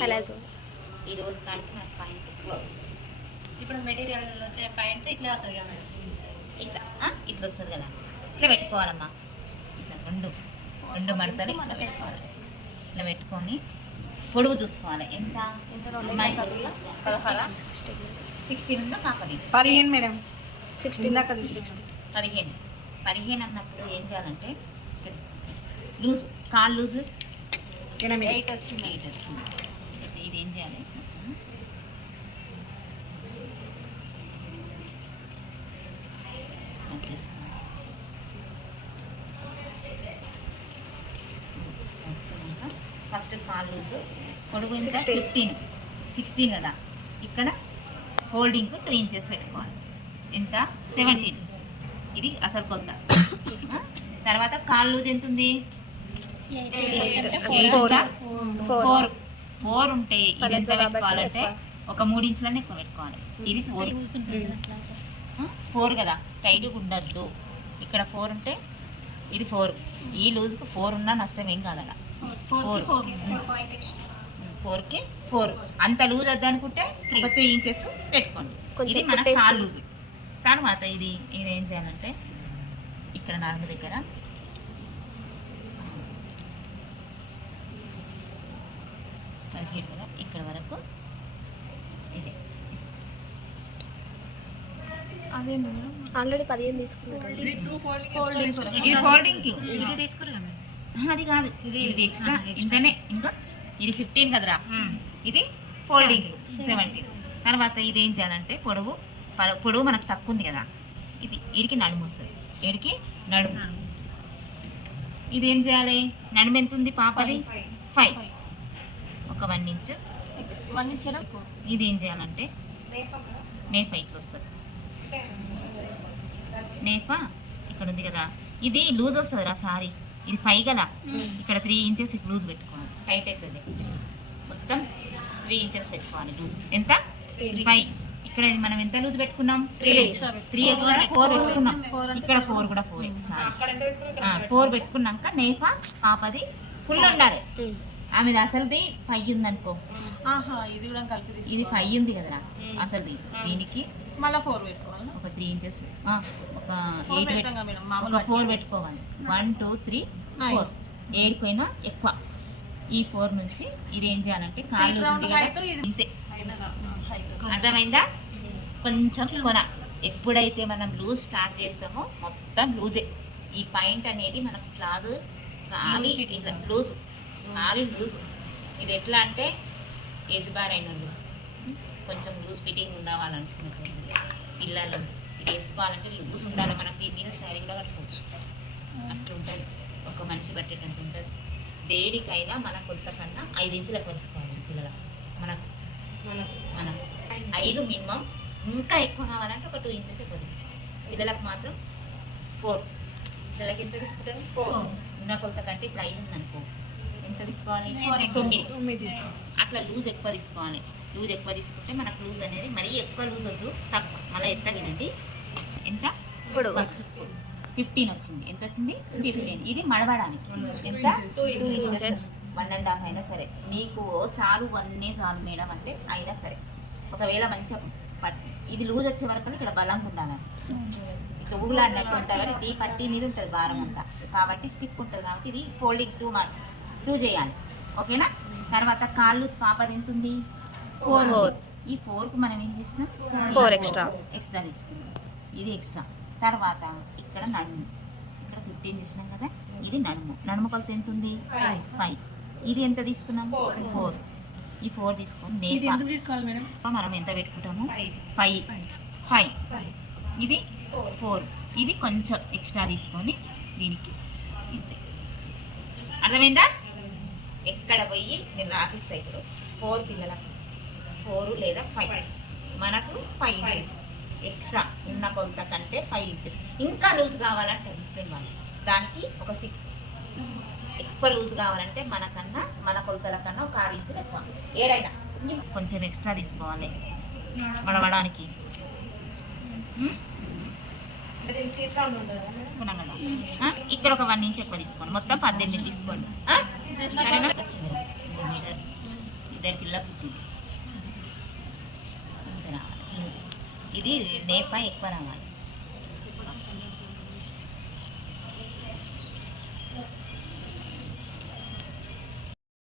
Palazzo ఈ రోజు కాడికి నాకు పాయింట్ బ్లౌజ్. ఇప్పుడు మెటీరియల్ వచ్చే పాయింట్ ఇట్లా వస్తుంది కదా మేడం. ఇట్లా వస్తుంది కదా, ఇట్లా పెట్టుకోవాలమ్మా. ఇట్లా రెండు మడతలు ఇట్లా పెట్టుకోవాలి. ఇట్లా పెట్టుకొని పొడవు చూసుకోవాలి. ఎంత 16 ఉందా కాపది 15 మేడం. 16 దాకా 15 అన్నప్పుడు ఏం చేయాలంటే లూజ్ కాళ్ళు లూజు 8 వచ్చింది. ఇది ఏం చేయాలి, ఫస్ట్ కాళ్ళు లూజు పొడుగు ఇంకా 16 కదా. ఇక్కడ హోల్డింగ్ 2 ఇంచెస్ పెట్టుకోవాలి. ఎంత 17. ఇది అసలు కొలత. తర్వాత కాళ్ళు లూజ్ ఎంత ఉంది, 4 ఉంటే ఇది ఎంత పెట్టుకోవాలంటే ఒక 3 ఇంచులన్నీ ఎక్కువ పెట్టుకోవాలి. ఇది 4 కదా, టైట్గా ఉండద్దు. ఇక్కడ 4 ఉంటే ఇది 4. ఈ లూజ్కి 4 ఉన్నా నష్టం ఏం కాదట. 4కి 4 అంత లూజ్ వద్దు అనుకుంటే 3 ఇంచెస్ పెట్టుకోండి. ఇది మన కాలు లూజు. తర్వాత ఇది ఏం చేయాలంటే ఇక్కడ నడుము దగ్గర కదా, ఇక్కడ వరకు ఇది ఆల్రెడీ 15 తీసుకున్నారు. ఇది ఫోల్డింగ్ ఇది తీసుకురా మేడం. అది కాదు, ఇది ఎక్స్ట్రా ఇంతనే. ఇంకా ఇది 15 కదరా, ఇది ఫోల్డింగ్ 17. తర్వాత ఇది ఏం చేయాలంటే పొడవు మనకు తక్కువ ఉంది కదా, ఇది వీడికి నడుము వస్తుంది. వీడికి నడుము ఇది ఏం చేయాలి, నడుము ఎంత ఉంది పాపది 5. ఒక 1 ఇంచ్ ఇది ఏం చేయాలంటే నేప ఇట్లా వస్తుంది. నేప ఇక్కడ ఉంది కదా, ఇది లూజ్ వస్తుంది రా సారీ. ఇది 5 కదా, ఇక్కడ 3 ఇంచెస్ ఇట్లా లూజ్ పెట్టుకోవాలి. టైట్ అవుతుంది. మొత్తం 3 ఇంచెస్ పెట్టుకోవాలి లూజ్. ఎంత 5. ఇక్కడ మనం ఎంత లూజ్ పెట్టుకున్నాం, 3 ఎక్స్ట్రా 4 పెట్టుకున్నాం. ఇక్కడ 4 కూడా 4 సారీ 4 పెట్టుకున్నాక నేప పాపది ఫుల్ ఉండాలి. ఆమెది అసలుది 5 ఉందనుకో, ఇది కూడా కలిపి ఇది 5 ఉంది కదరా అసలుది. దీనికి మళ్ళీ 4 పెట్టుకోవాలి. ఒక 3 ఇంచెస్ ఒక 8 4 పెట్టుకోవాలి. 1 2 3 4 7 పోయినా ఎక్కువ. ఈ 4 నుంచి ఇది ఏం చేయాలంటే కాళ్ళు ఇంతే. అర్థమైందా? కొంచెం కొన. ఎప్పుడైతే మనం లూజ్ స్టార్ట్ చేస్తామో మొత్తం లూజే. ఈ పాయింట్ అనేది మనకు క్లాజు ఖాళీ ఇట్లా లూజ్ ఇది ఎట్లా అంటే ఏజ్ బార్ అయిన కొంచెం లూజ్ ఫిట్టింగ్ ఉండవాలనుకున్నటువంటి పిల్లలు ఇది వేసుకోవాలంటే లూజ్ ఉండాలి. మనకు దీని మీద శారీ కూడా కట్టుకోవచ్చు. అట్లా ఉంటుంది, ఒక మనిషి పట్టేటట్టు ఉంటుంది. దేనికైనా మన కొత్త కన్నా 5 ఇంచులకు వేసుకోవాలి పిల్లలకు. మనకు 5 మినిమం. ఇంకా ఎక్కువ కావాలంటే ఒక 2 ఇంచెస్ ఎక్కువ తీసుకోవాలి. పిల్లలకు మాత్రం 4. పిల్లలకి ఎంత తీసుకుంటారు 4. ఉన్న కొలత కంటే ఇప్పుడు 5 ఉందనుకో, ఎంత తీసుకోవాలి 9. అట్లా లూజ్ ఎక్కువ తీసుకోవాలి. లూజ్ ఎక్కువ తీసుకుంటే మనకు లూజ్ అనేది మరీ ఎక్కువ లూజ్ వద్దు, తక్కువ. మళ్ళీ ఎంత వినండి, ఎంత ఇప్పుడు ఫస్ట్ 15 వచ్చింది. ఎంత వచ్చింది 15. ఇది మడవడానికి ఎంత 2 ఇంచెస్ 1.5 అయినా సరే. మీకు చాలు 1 చాలు మేడం అంటే అయినా సరే. ఒకవేళ మంచిగా ఇది లూజ్ వచ్చే వరకు ఇక్కడ బలంగా ఉండాలి. ఇట్లా ఊగులాడినట్టు ఉంటుంది కానీ ఇది పట్టీ మీద ఉంటుంది భారం అంతా, కాబట్టి స్టిక్ ఉంటుంది. కాబట్టి ఇది ఫోల్డింగ్ 2 చేయాలి. ఓకేనా? తర్వాత కాళ్ళు పాపది ఎంత ఉంది 4. ఈ 4కు మనం ఏం చేసినాం 4 ఎక్స్ట్రా తీసుకున్నాం. ఇది ఎక్స్ట్రా. తర్వాత ఇక్కడ నడుము, ఇక్కడ 15 చేసినాం కదా, ఇది నడుము కొలత ఎంత ఉంది 5. ఇది ఎంత తీసుకున్నాం 4. ఈ 4 తీసుకొని తీసుకోవాలి మేడం. మనం ఎంత పెట్టుకుంటాము 5. ఇది 4. ఇది కొంచెం ఎక్స్ట్రా తీసుకొని దీనికి అర్థమైందా? ఎక్కడ పోయి నేను రాపిస్తా. ఇప్పుడు 4 పిల్లలకు 4 లేదా 5, మనకు 5 ఇంచెస్ ఎక్స్ట్రా ఉన్న కొలత కంటే 5 ఇంచెస్. ఇంకా లూజ్ కావాలంటే ముస్లిం వాళ్ళు దానికి ఒక 6. ఎక్కువ లూజ్ కావాలంటే మనకన్నా మన కొలతల కన్నా ఒక 6 ఇంచులు ఎక్కువ. ఏడైనా కొంచెం ఎక్స్ట్రా తీసుకోవాలి మడవడానికి. ఇక్కడ ఒక 1 ఇంచ్ ఎక్కువ తీసుకోండి. మొత్తం 18 తీసుకోండి. సరేనా? ఇద్దరు పిల్ల పుట్టింది ఇంత రావాలి లూజ్. ఇది నేప ఎక్కువ రావాలి.